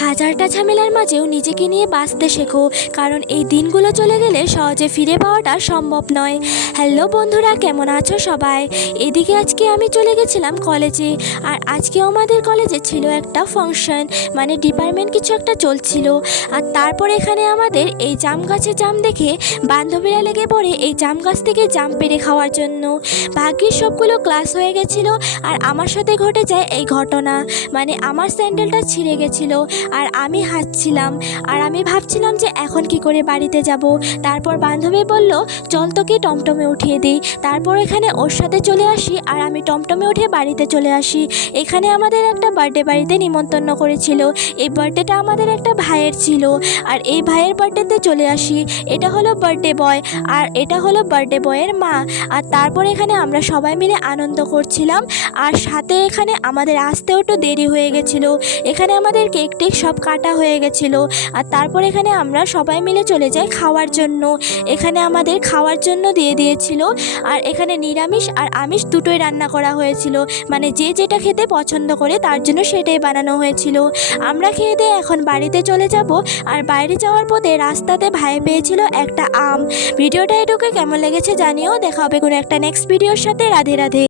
হাজারটা ঝামেলার মাঝেও নিজেকে নিয়ে বাঁচতে শেখো, কারণ এই দিনগুলো চলে গেলে সহজে ফিরে পাওয়াটা সম্ভব নয়। হ্যালো বন্ধুরা, কেমন আছো সবাই? এদিকে আজকে আমি চলে গেছিলাম কলেজে, আর আজকে আমাদের কলেজে ছিল একটা ফাংশন মানে ডিপার্টমেন্ট কিছু একটা চলছিল। আর তারপর এখানে আমাদের এই জাম গাছে জাম দেখে বান্ধবীরা লেগে পড়ে এই জাম গাছ থেকে জাম পেরে খাওয়ার জন্য। ভাগ্যের সবগুলো ক্লাস হয়ে গেছিল, আর আমার সাথে ঘটে যায় এই ঘটনা মানে আমার স্যান্ডেলটা ছিঁড়ে গেছিল। আর আমি হাসছিলাম আর আমি ভাবছিলাম যে এখন কি করে বাড়িতে যাব। তারপর বান্ধবী বলল, চল তোকে টমটমে উঠিয়ে দিই। তারপর এখানে ওর সাথে চলে আসি আর আমি টমটমে উঠে বাড়িতে চলে আসি। এখানে আমাদের একটা বার্থডে বাড়িতে নিমন্ত্রণ করেছিল। এই বার্থডেটা আমাদের একটা ভাইয়ের ছিল। আর এই ভাইয়ের বার্থডেতে চলে আসি। এটা হলো বার্থডে বয় আর এটা হলো বার্থডে বয়ের মা। আর তারপর এখানে আমরা সবাই মিলে আনন্দ করছিলাম। আর সাথে এখানে আমাদের আসতেও একটু দেরি হয়ে গেছিল। এখানে আমাদের কেক টেক সব কাটা হয়ে গেছিল। আর তারপর এখানে আমরা সবাই মিলে চলে যাই খাওয়ার জন্য। এখানে আমাদের খাওয়ার জন্য দিয়ে দিয়েছিল। আর এখানে নিরামিষ আর আমিষ দুটোই রান্না করা হয়েছিল। মানে যে যেটা খেতে পছন্দ করে তার জন্য সেটাই বানানো হয়েছিল। আমরা খেয়ে দিয়ে এখন বাড়িতে চলে যাব। আর বাইরে যাওয়ার পথে রাস্তাতে ভাই পেয়েছিল একটা আম। ভিডিওটা এটুকু কেমন লেগেছে জানিও। দেখা হবে কোনো একটা নেক্সট ভিডিওর সাথে। রাধে রাধে।